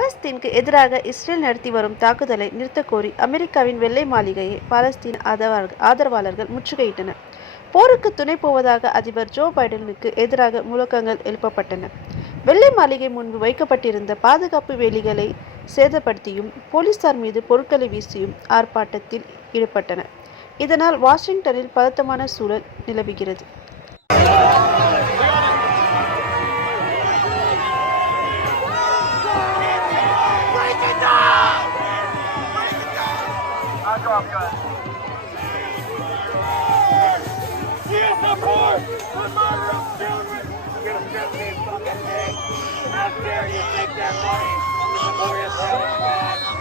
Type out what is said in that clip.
பாலஸ்தீனுக்கு எதிராக இஸ்ரேல் நடத்தி வரும் தாக்குதலை நிறுத்தக்கோரி அமெரிக்காவின் வெள்ளை மாளிகையை பாலஸ்தீன் ஆதரவாளர்கள் முற்றுகையிட்டனர். போருக்கு துணை போவதாக அதிபர் ஜோ பைடனுக்கு எதிராக முழக்கங்கள் எழுப்பப்பட்டன. வெள்ளை மாளிகை முன்பு வைக்கப்பட்டிருந்த பாதுகாப்பு வேலிகளை சேதப்படுத்தியும் போலீசார் மீது பொருட்களை வீசியும் ஆர்ப்பாட்டத்தில் ஈடுபட்டனர். இதனால் வாஷிங்டனில் பதட்டமான சூழல் நிலவுகிறது. How dare you take that money from the Memorial Sloan Fund?